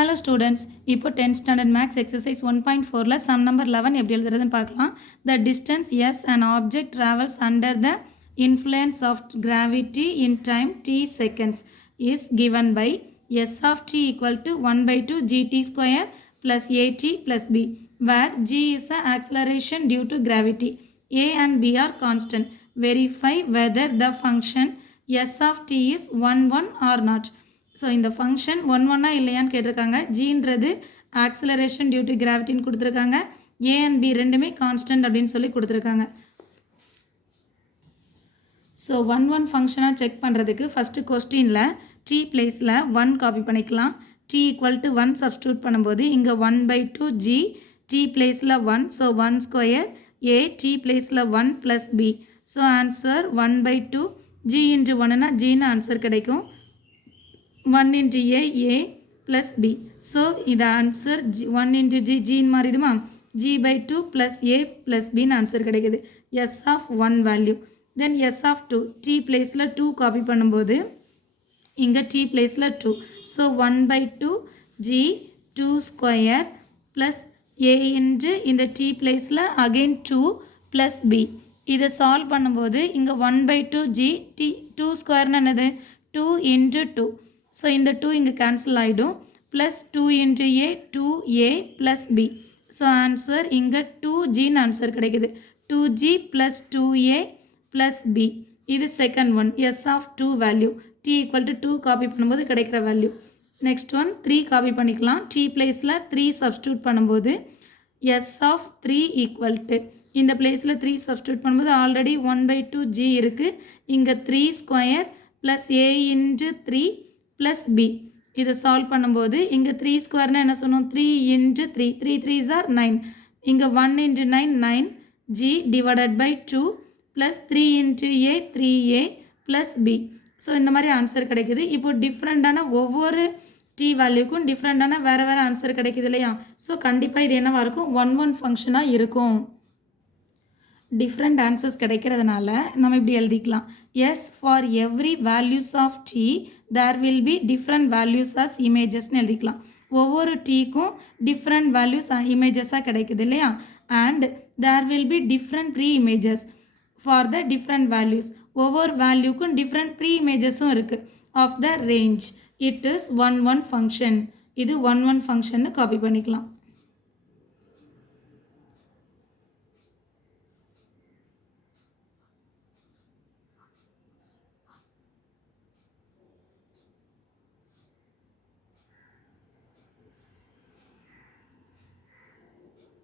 Hello students, இப்போ 10th standard max exercise 1.4ல sum number 11 எப்படி எழுதுறதுன்னு பார்க்கலாம். The distance s an object travels under the influence of gravity in time t seconds is given by s of t equal to 1 by 2 gt square plus at plus b, where g is the acceleration due to gravity. A and b are constant. Verify whether the function s of t is 1 or not. So இந்த function ஒன்னா இல்லையான்னு கேட்டிருக்காங்க. ஜின்றது acceleration due to கிராவிட்டின்னு கொடுத்துருக்காங்க. A and B ரெண்டுமே constant அப்படின்னு சொல்லி கொடுத்துருக்காங்க. So one ஃபங்க்ஷனாக செக் பண்ணுறதுக்கு ஃபஸ்ட்டு கொஸ்டினில் டி பிளேஸில் 1 காப்பி பண்ணிக்கலாம். டி ஈக்குவல் டு 1 சப்ஸ்டியூட் பண்ணும்போது இங்கே 1 by 2 ஜி, டி பிளேஸில் 1, ஸோ 1 ஸ்கொயர், ஏ டி பிளேஸில் 1 plus b. So answer 1 by 2 g into 1னா ஜின்னு ஆன்சர் கிடைக்கும். 1 into a plus b. So, இது answer 1 into g ன்னு மாறிடுமா? g by 2 plus a plus b ன்னு answer கிடைக்குது. s of 1 value. Then s of 2. t placeல 2 copy பண்ணும்போது இங்க t placeல 2. So, 1 by 2 g 2 square plus a into இந்த t placeல again 2 plus b. இதை solve பண்ணும்போது இங்க 1 by 2 g t 2 square என்னது? 2 into 2. So இந்த 2 இங்கே கேன்சல் ஆகிடும். Plus 2 into a 2a plus b. So answer இங்கே 2gன்னு ஆன்சர் கிடைக்குது. 2g plus 2a plus b. இது second one, s of 2 value. T equal to 2 copy பண்ணும்போது கிடைக்கிற வேல்யூ. நெக்ஸ்ட் ஒன் 3 காப்பி பண்ணிக்கலாம். டி பிளேஸில் 3 சப்ஸ்டியூட் பண்ணும்போது எஸ் ஆஃப் 3 ஈக்குவல் டு இந்த பிளேஸில் 3 சப்ஸ்டியூட் பண்ணும்போது ஆல்ரெடி 1 by 2 ஜி இருக்குது. இங்கே 3 square plus A into 3 plus b. இதை சால்வ் பண்ணும்போது இங்கே 3 ஸ்கொயர்னா என்ன சொன்னோம்? 3 into 3. 3 3s are 9. இங்கே 1 into 9 9 g divided by 2 plus 3 into a 3a plus b. So இந்த மாதிரி ஆன்சர் கிடைக்குது. இப்போ டிஃப்ரெண்டான ஒவ்வொரு t வேல்யூக்கும் டிஃப்ரெண்டான வேறு வேறு ஆன்சர் கிடைக்குது இல்லையா? ஸோ கண்டிப்பாக இது என்னவாக இருக்கும்? 1 ஃபங்க்ஷனாக இருக்கும். டிஃப்ரெண்ட் ஆன்சர்ஸ் கிடைக்கிறதுனால நம்ம இப்படி எழுதிக்கலாம். Yes for every values of t there will be different values as இமேஜஸ்ன்னு எழுதிக்கலாம். ஒவ்வொரு டீக்கும் டிஃப்ரெண்ட் வேல்யூஸ் இமேஜஸாக கிடைக்குது இல்லையா? And there will be different pre images for the different values. ஒவ்வொரு வேல்யூக்கும் டிஃப்ரெண்ட் ப்ரீ இமேஜஸும் இருக்குது of the range. It is 1 function. இது 1 ஃபங்க்ஷன்னு காப்பி பண்ணிக்கலாம்.